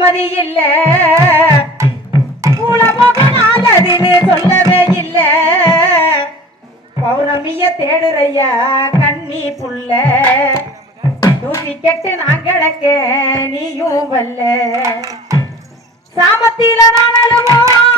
நிம்மதி இல்ல. உலக சொல்லவே இல்ல. பௌர்ணமிய தேடுறையா கண்ணி புள்ள தூக்கி கெட்டு நான் கிடக்க நீயும் வல்ல. சாமத்தில நான் அழுவோம்.